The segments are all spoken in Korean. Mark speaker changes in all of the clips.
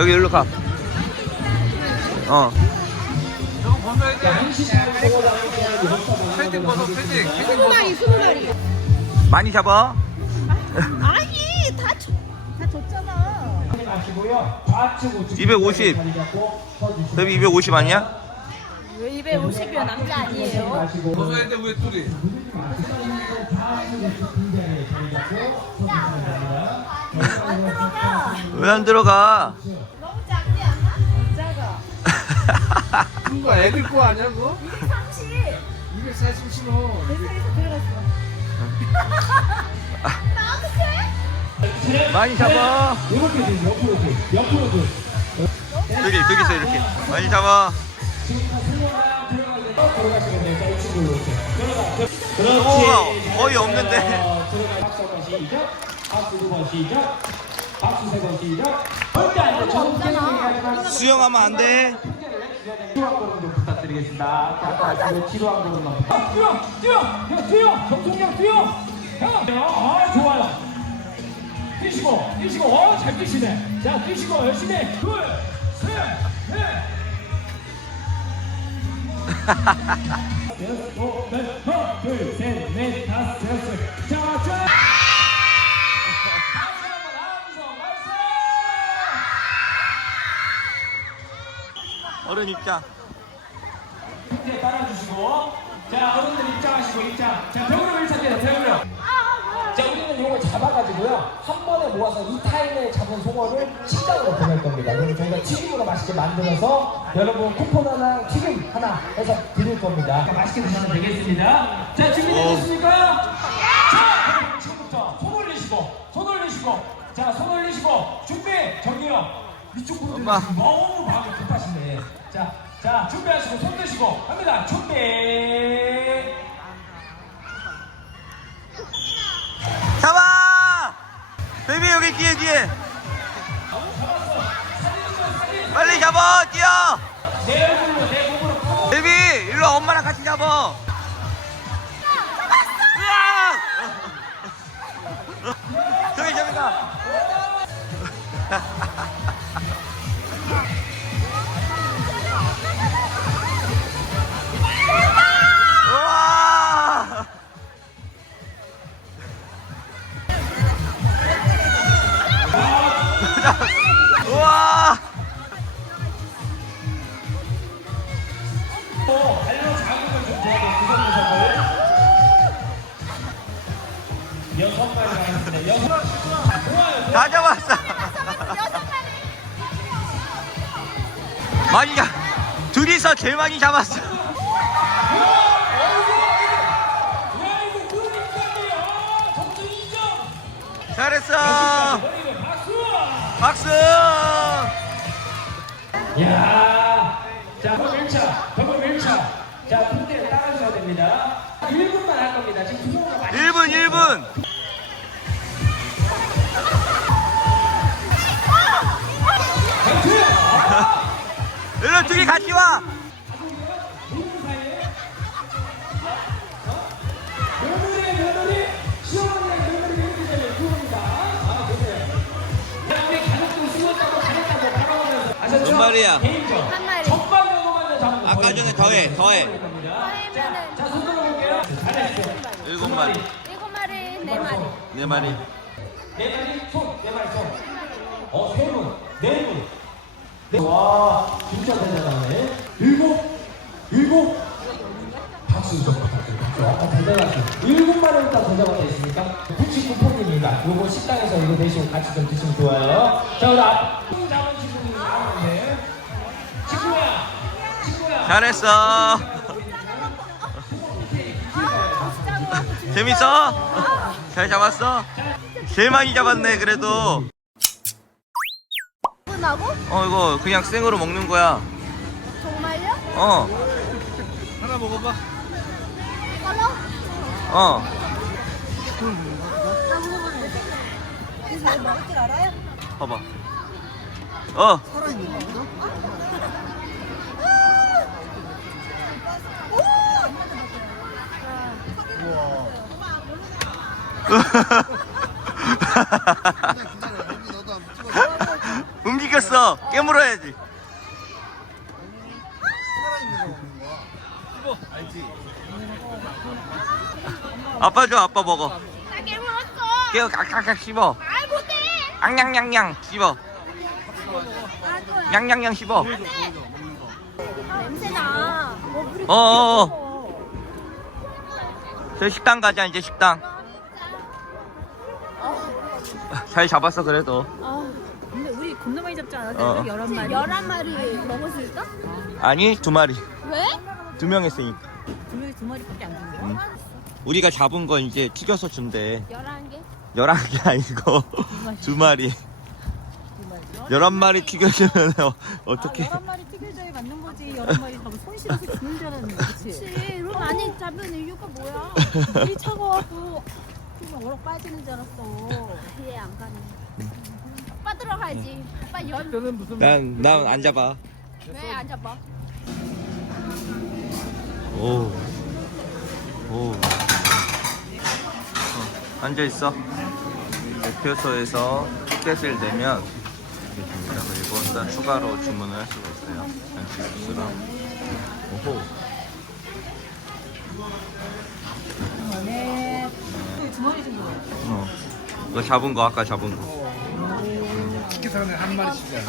Speaker 1: 여기 일로 가. 어.
Speaker 2: 저거 벗어야지. 패딩 벗어, 패딩. 패딩 벗어.
Speaker 3: 스무 마리.
Speaker 1: 많이 잡아.
Speaker 3: 아니 다, 줬잖아.
Speaker 1: 250. 대비 250 아니야?
Speaker 3: 왜 250이면 남자 아니에요?
Speaker 2: 벗어야 돼, 위에 뚜리.
Speaker 3: 안 들어가.
Speaker 1: 왜 안 들어가?
Speaker 3: 작아.
Speaker 2: 그거 애들 거 아니야, 그거?
Speaker 3: 230.
Speaker 2: 240 신어.
Speaker 3: 뱃속에서 들어갔어. 나 어떡해?
Speaker 1: 많이 잡아.
Speaker 4: 이렇게 좀 옆으로 좀 옆으로 좀
Speaker 1: 여기, 여기 있어, 이렇게. 많이 잡아.
Speaker 4: 들어가시면 돼요. 자, 이 친구 이렇게.
Speaker 1: 우와, 거의 없는데.
Speaker 4: 어, 들어가 박수 한번 시작. 박수 두번 시작. 박수 세번 시작. 절대 안 돼. 저는 깨끗하게
Speaker 1: 수영하면 안 돼.
Speaker 4: 뒤로 한 걸음 좀 부탁드리겠습니다. 자, 뒤로 뒤로 한 걸음만. 아, 뛰어, 뛰어, 형 뛰어, 정통형 뛰어. 형. 아, 좋아요. 뛰시고, 뛰시고, 어, 잘 뛰시네. 자, 뛰시고 열심히. 둘, 셋, 넷. 여섯, 오, 넷, 하나, 둘, 셋,
Speaker 1: 입장.
Speaker 4: 이제 따라주시고 자 어른들 입장하시고 입장. 자 벽으로 밀착해요 벽으로. 자 우리는 이걸 잡아가지고요 한 번에 모아서 이 타임에 잡은 송어를 식당으로 보낼 겁니다. 그럼 저희가 튀김으로 맛있게 만들어서 여러분 쿠폰 하나 튀김 하나 해서 드릴 겁니다. 맛있게 드시면 되겠습니다. 자 준비되셨습니까? 자 그럼 지금부터 손 올리시고 손 올리시고. 자 손 올리시고. 준비 저기요 이쪽 분들
Speaker 1: 엄마.
Speaker 4: 너무 마음이 급하시네 자, 자 준비하시고 손 드시고 갑니다 준비
Speaker 1: 잡아! 베이비 여기 뒤에 뒤에. 빨리 잡아, 뛰어.
Speaker 4: 내 얼굴로 내 몸으로
Speaker 1: 베이비 일로 와, 엄마랑 같이 잡아. 으아! 저기 저기 가. 우와! 우와!
Speaker 4: 발로 잡으면 좀 좋아요 구석구석을 여섯 마리 나왔습니다 여섯 좋아요
Speaker 1: 다 잡았어. 많이 잡. 둘이서 제일 많이 잡았어.
Speaker 4: 야 이거 그러니까요 점수 2점
Speaker 1: 잘했어.
Speaker 4: 박수. 야, 자, 벽 1차, 벽 1차. 자, 분대 따라줘야 됩니다. 1분만 할 겁니다. 지금 구멍으로 많이.
Speaker 1: 1분 1분.
Speaker 4: 라보면서. 아셨죠?
Speaker 1: 몇 마리야?
Speaker 4: 개인전.
Speaker 3: 한 마리.
Speaker 1: 아까 전에 더해, 더해.
Speaker 3: 더하면은
Speaker 4: 자, 손 들어볼게요. 잘했어.
Speaker 1: 일곱 마리.
Speaker 3: 일곱 마리, 네 마리.
Speaker 1: 네 마리.
Speaker 4: 네 마리 손, 네 마리 손. 어, 세 분, 네 분. 네. 와, 진짜 대단하네. 일곱, 일곱. 박수 좀 부탁드립니다. 아까 대단하시 일곱 마리 일단 대답하고 있으니까 99포입니다. 요거 식당에서 이거 대신 같이 좀 드시면 좋아요. 자, 우리 앞, 손 잡은 친구들이 나오는데. 친구야, 친구야.
Speaker 1: 잘했어. 재밌어? 잘 잡았어? 제일 많이 잡았네 그래도.
Speaker 3: 분하고?
Speaker 1: 어 이거 그냥 생으로 먹는 거야.
Speaker 3: 정말요?
Speaker 1: 어.
Speaker 2: 하나 먹어봐.
Speaker 3: 이걸로?
Speaker 1: 어.
Speaker 3: 나 먹어봤는데. 먹을 줄 알아요?
Speaker 1: 봐봐. 어. 움직여 깨물었어. 깨물어야지. 아빠 줘, 아빠 먹어.
Speaker 3: 나 깨물었어.
Speaker 1: 깨워 깍깍깍 씹어.
Speaker 3: 아 못해.
Speaker 1: 앙냥냥냥 씹어.
Speaker 3: 아.
Speaker 1: 냥냥냥 씹어.
Speaker 3: 냄새나. 뭐 물이
Speaker 1: 어어 어. 저희 식당 가자 이제 식당. 잘 잡았어 그래도.
Speaker 5: 근데 우리 겁나 많이 잡지 않았어요?
Speaker 1: 어.
Speaker 5: 열한 마리?
Speaker 3: 열한 마리 먹었을까?
Speaker 1: 아니 두 마리.
Speaker 3: 왜?
Speaker 1: 두 명 했으니까.
Speaker 5: 두 명이 두 마리밖에 안 주는 거야?
Speaker 1: 응. 우리가 잡은 거 이제 튀겨서 준대.
Speaker 3: 열한 개?
Speaker 1: 열한 개 아니고 두 마리. 열한 마리 튀겨주면 어- 어떻게?
Speaker 5: 아, 열한 마리 튀겨줘야 맞는 거지. 열한 마리 잡으면 손 실어서 주는 줄 알았는데, 그치?
Speaker 3: 그치. 그럼 많이 잡은 이유가 뭐야?
Speaker 5: 물이 차가워갖고 그냥 얼어 빠지는 줄 알았어.
Speaker 3: 이해 안 가네. 오빠 들어가야지. 오빠 연.
Speaker 2: 저는 무슨
Speaker 1: 난 난 안 잡아.
Speaker 3: 왜 안 잡아?
Speaker 1: 오. 오. 어, 앉아 있어. 대표소에서 티켓을 내면 이렇게 됩니다. 그리고 일단 추가로 주문을 할 수가 있어요. 잔치국수랑. 오호.
Speaker 5: 네. 두 마리 정도.
Speaker 1: 어. 이거 잡은 거 아까 잡은 거.
Speaker 2: 사는 한 마리씩이야.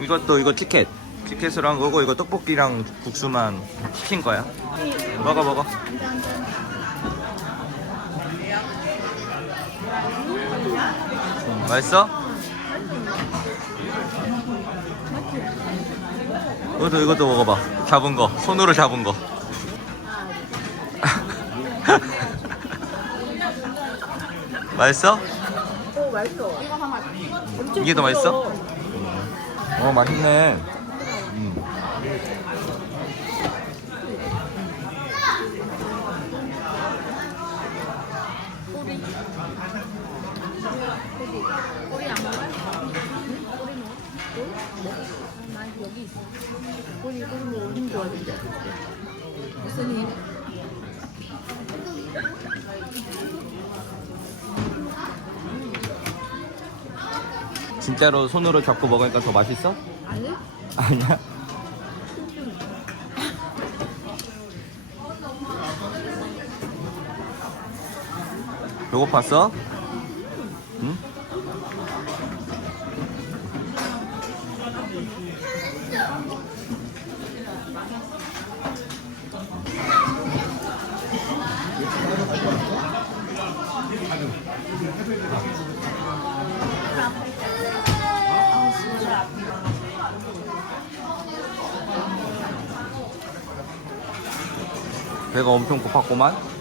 Speaker 1: 이것도 이거 티켓. 티켓을 한 거고 이거 떡볶이랑 국수만 시킨 거야. 먹어 먹어. 음, 맛있어? 이것도 이것도 먹어봐. 잡은 거 손으로 잡은 거. 맛있어?
Speaker 5: 오, 맛있어.
Speaker 1: 이게 더 맛있어? 어 맛있네. 음.
Speaker 3: 꼬리 안 먹어요? 꼬리 먹어? 꼬리? 난 여기 있어.
Speaker 5: 꼬리, 꼬리 뭐, 힘 좋아하는데. 무슨 힘?
Speaker 1: 진짜로 손으로 잡고 먹으니까 더 맛있어?
Speaker 5: 아니?
Speaker 1: 아니야? 배고팠어? 배가 엄청 고팠구만.